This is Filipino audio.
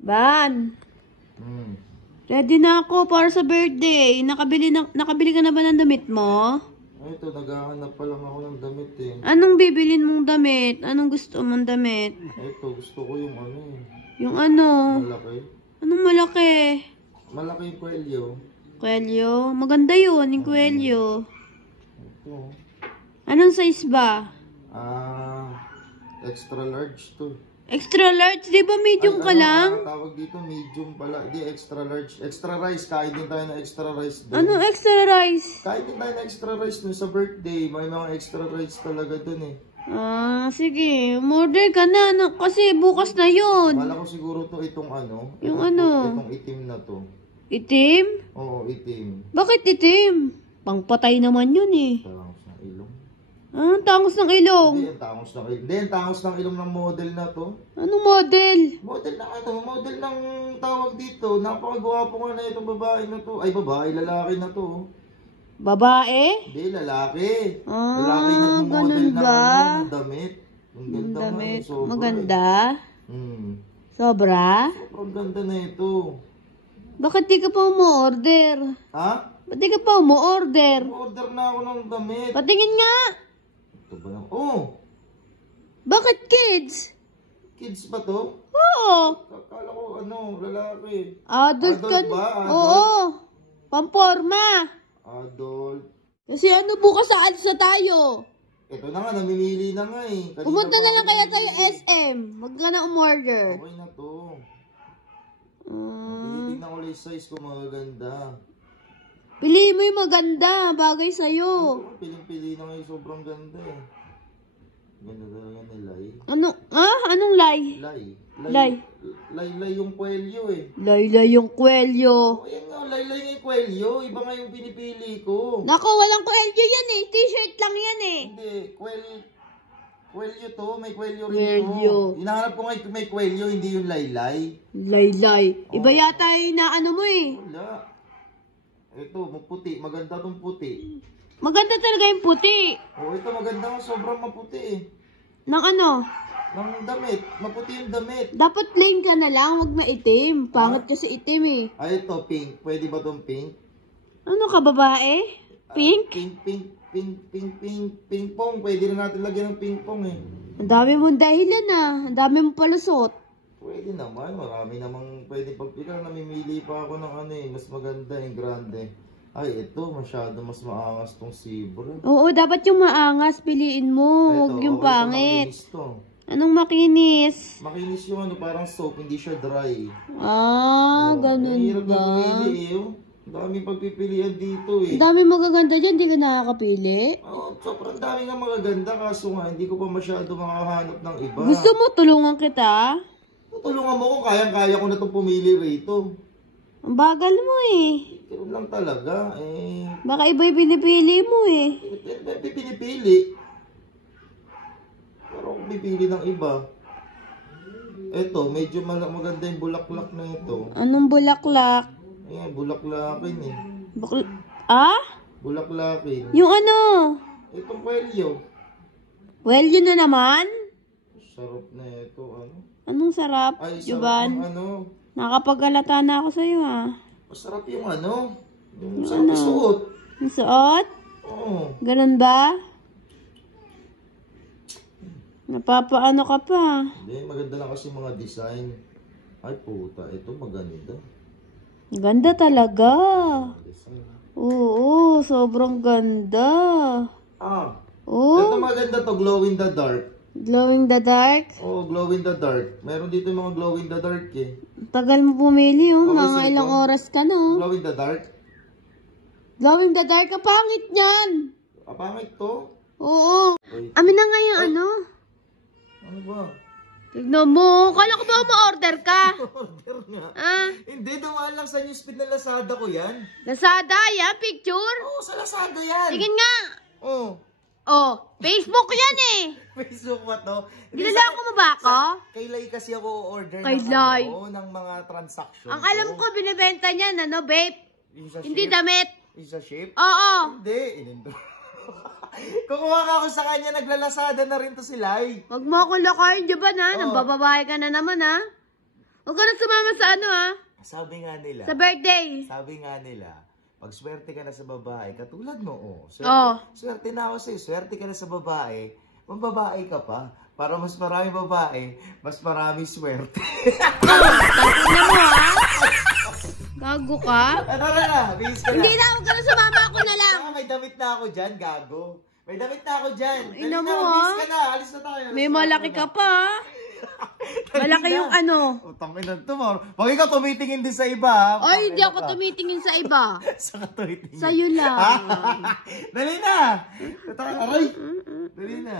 Ban, ready na ako para sa birthday. Nakabili ka na ba ng damit mo? Ay, ito, naghahanap pa lang ako ng damit eh. Anong bibilin mong damit? Anong gusto mong damit? Ay, ito, gusto ko yung ano eh. Yung ano? Malaki. Anong malaki? Malaki yung kwelyo. Kwelyo? Maganda yun, yung kwelyo. Ito. Anong size ba? Extra large to. Extra large? Di ba medium ka lang? Tawag dito, medium pala. Di, extra large. Extra rice, kain din tayo ng extra rice doon. Anong extra rice? Kain din tayo ng extra rice dun sa birthday. May mga extra rice talaga dun eh. Sige. Order ka na. Kasi bukas na yun. Wala ko siguro to itong ano. Yung ano? Itong itim na to. Itim? Oo, itim. Bakit itim? Pangpatay naman yun eh. Tangos ng ilong. Ang tangos ng ilong. Hindi, ang tangos ng ilong. Hindi, ang tangos ng ilong ng model na to. Anong model? Model ng ano? Model ng tawag dito. Napakagwapo nga na itong babae na to. Ay, babae, lalaki na to. Babae? Hindi, lalaki. Lalaki na itong model ng ano, ng damit. Ang ganda nga, sobra. Maganda? Hmm. Sobra? Sobrang ganda na ito. Bakit di ka pa umu-order? Ha? Ba't di ka pa umu-order? Order na ako ng damit. Patingin nga! Ito ba lang? Oh! Bakit kids? Kids ba to? Oo! Akala ko ano, lalaki. Adult ka ba? Adult? Oo! Pamporma! Adult. Kasi ano, bukas aalis na tayo. Ito na nga, namimili na nga eh. Kanina Pumunta pa na lang ako kaya namimili. tayo SM. Huwag ka na umorder. Okay na to. Tinitignan ko lang yung size ko, magaganda. Piliin mo yung maganda. Bagay sa'yo. Piling-pili na ngayon, sobrang ganda eh. Ganda talaga ni Lai. Ano? Anong lay? Lai yung kwelyo eh. Lay yung kwelyo. Ayan nga, Lai yung kwelyo. Iba nga yung pinipili ko. Nako, walang kwelyo yan eh. T-shirt lang yan eh. Hindi, kwelyo to. May kwelyo rin Kwelyo. to. Hinahanap ko nga may kwelyo, hindi yung laylay. Lay. Iba yata yung inaano mo eh. Wala. Ito, puti. Maganda tong puti. Maganda talaga yung puti. Oh, ito maganda nga. Sobrang maputi eh. Nang ano? Ng damit. Maputi yung damit. Dapat plain ka na lang, huwag maitim. Pangit kasi itim eh. Ay, ito, pink. Pwede ba tong pink? Ano ka, babae? Pink? Ping pong. Pwede na natin lagyan ng ping pong eh. Ang dami mong dahilan ah. Ang dami mong palusot. Pwede naman. Marami namang pwede pagpila. Namimili pa ako ng ano eh. Mas maganda yung grande. Ay, ito. Masyado mas maangas tong sibro. Oo, dapat yung maangas. Piliin mo. Huwag yung pangit. Makinis to. Anong makinis? Makinis yung ano. Parang soap. Hindi siya dry. Ganun hirap ba? na pumili eh. Ang daming pagpipilian dito eh. Ang dami magaganda dyan. Hindi ka nakakapili. Sobrang dami nga magaganda. Kaso nga, hindi ko pa masyado makahanap ng iba. Gusto mo tulungan kita? Tutulungan mo ko. Kayang-kaya ko na itong pumili rito. Ang bagal mo eh. Ganun lang talaga. Baka iba yung pinipili mo eh. Pinipili. Pero kung pipili ng iba. Eto, medyo maganda yung bulaklak na ito. Anong bulaklak? Ayan, bulaklakin eh. Bulaklakin. Yung ano? Itong kwelyo. Well, yun na naman. Sarap na ito. Ano? Anong sarap? Ay, sarap Juban? ng ano. Nakapaghalata na ako sa'yo ah. Masarap yung ano. Yung sarap yung suot. Yung suot? Oo. Ganun ba? Napapaano ka pa? Hindi, maganda lang kasi mga design. Ay puta, ito maganda. Ganda talaga. Design. Oo, sobrang ganda. Ito maganda to, glow in the dark. Glow in the dark? Oh, glow in the dark. Meron dito yung mga glow in the dark eh. Tagal mo pumili oh. Okay, Mga ilang oras ka na oh. Glow in the dark? Glow in the dark, kapangit niyan. Pangit to? Oo. Amin na nga yung ano. Ano ba? Tignan mo. Kala ko ba ma-order ka? Order nga. Hindi, dumaan lang sa newsfeed na Lazada ko yan. Lazada yan? Picture? Oo, sa Lazada yan. Tingin nga. Facebook yan eh. Facebook ba to? Ginalako mo ba ako? Kay Lai kasi ako order Kay Lai. ng mga transaction. Ang alam ko, binibenta niyan, ano, babe? Hindi damit. Isa ship? Oo. Hindi, inindo. Kukuha ka ako sa kanya, naglalasada na rin to si Lai. Huwag mo akong lakayin, di ba na? Nang bababae ka na naman, ha? Huwag ka na sumama sa ano ha? Sabi nga nila. Sa birthday. Sabi nga nila, pag swerte ka na sa babae, katulad mo, Oh. Swerte na ako sa'yo, swerte ka na sa babae, mababae ka pa. Para mas marami babae, mas marami swerte. Tapos na mo ha? Gago ka? Tara na, bihis ka na. Hindi na, huwag ka na sumama, ako na lang. May damit na ako dyan, gago. May damit na ako dyan. Ina mo, bihis ka na, alis na tayo. May malaki ka pa ha? Malaki yung ano. Utang ina to, Pag ikaw tumitingin din sa iba, ha? Ay, hindi ako tumitingin sa iba. Saan ka tumitingin? Sa'yo lang. Dali na! Aray! Dali na.